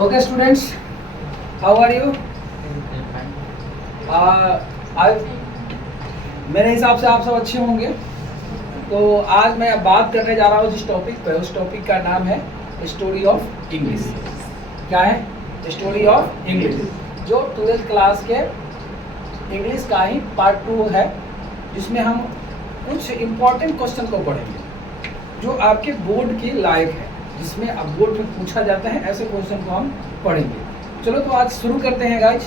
Okay, students, how are you? मेरे हिसाब से आप सब अच्छे होंगे। तो आज मैं बात करने जा रहा हूँ जिस टॉपिक पे, उस टॉपिक का नाम है स्टोरी ऑफ इंग्लिश। क्या है? स्टोरी ऑफ इंग्लिश, जो 12th क्लास के इंग्लिश का ही पार्ट 2 है, जिसमें हम कुछ इम्पोर्टेंट क्वेश्चन को पढ़ेंगे जो आपके बोर्ड के लायक है, जिसमें अब बोर्ड में पूछा जाता है, ऐसे क्वेश्चन को हम पढ़ेंगे। चलो तो आज शुरू करते हैं गाइज।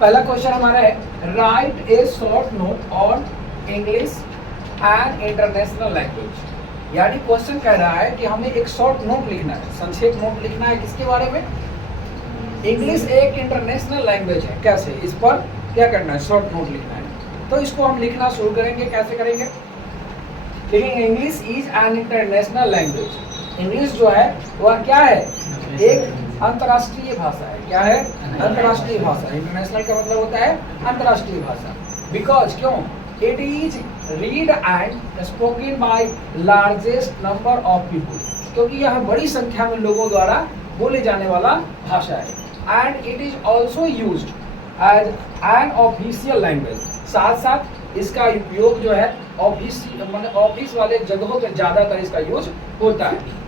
पहला क्वेश्चन हमारा है, right A short note on English and international language. यानी क्वेश्चन कह रहा है कि हमें एक शॉर्ट नोट लिखना है, संक्षेप नोट लिखना है। किसके बारे में? इंग्लिश एक इंटरनेशनल लैंग्वेज है, कैसे, इस पर क्या करना है, शॉर्ट नोट लिखना है। तो इसको हम लिखना शुरू करेंगे। कैसे करेंगे? लिखेंगे English is an international language. English जो है वह क्या है? एक अंतर्राष्ट्रीय भाषा है। क्या है? अंतर्राष्ट्रीय भाषा। इंटरनेशनल का मतलब होता है अंतर्राष्ट्रीय भाषा। बिकॉज क्यों? It is read and spoken by largest number of people, क्योंकि यह बड़ी संख्या में लोगों द्वारा बोले जाने वाला भाषा है। And it is also used as an official language. साथ साथ इसका उपयोग जो है ऑफिस वाले जगहों पर ज़्यादातर इसका यूज होता है।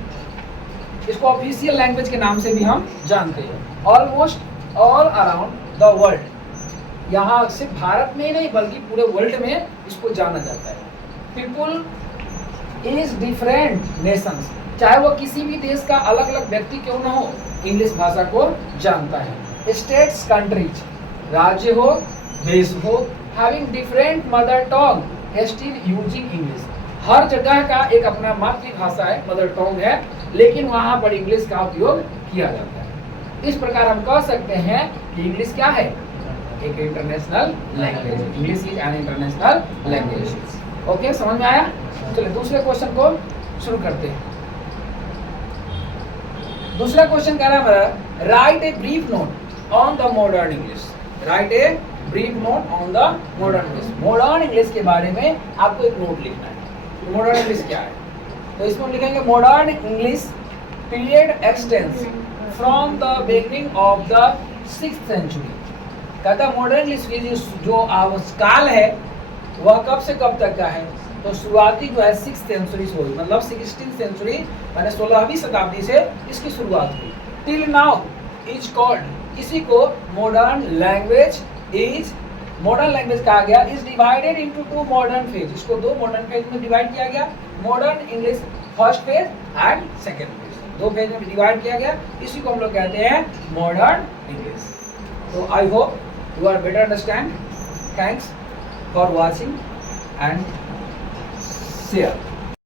इसको ऑफिशियल लैंग्वेज के नाम से भी हम जानते हैं। Almost all around the world, यहाँ सिर्फ भारत में नहीं बल्कि पूरे वर्ल्ड में इसको जाना जाता है। पीपुल इज डिफरेंट नेशंस, चाहे वो किसी भी देश का अलग अलग व्यक्ति क्यों ना हो, इंग्लिश भाषा को जानता है। स्टेट्स, कंट्रीज, राज्य हो, देश हो, having different mother tongue still using English. हर जगह का एक अपना मातृभाषा है, मदर टंग है, लेकिन वहाँ पर इंग्लिश का उपयोग किया जाता है। इस प्रकार हम कह सकते हैं कि इंग्लिश क्या है? एक international language. English is an international language. Okay, समझ में आया? चलिए दूसरे क्वेश्चन को शुरू करते हैं। दूसरा क्वेश्चन कह रहा है हमारा, right a brief note on the modern English. Right a brief note on the modern English. Modern English के बारे में आपको एक नोट लिखना है। मॉडर्न इंग्लिश क्या है? तो इसमें लिखेंगे modern English period extends from the beginning of the 6th century. कहता है मॉडर्न इंग्लिश की जो काल है वह कब से कब तक का है? तो शुरुआती जो है 6th सेंचुरी से हुई, मतलब 16th सेंचुरी यानी 16वीं शताब्दी से इसकी शुरुआत हुई। टिल नाउ इज कॉल्ड, इसी को modern language is, modern language कहा गया। Is divided into 2 modern phase. इसको 2 मॉडर्न फेज में डिवाइड किया गया। Modern English first phase and second phase, 2 phase में डिवाइड किया गया। इसी को हम लोग कहते हैं मॉडर्न इंग्लिश। तो I hope you are better understand. Thanks for watching and share.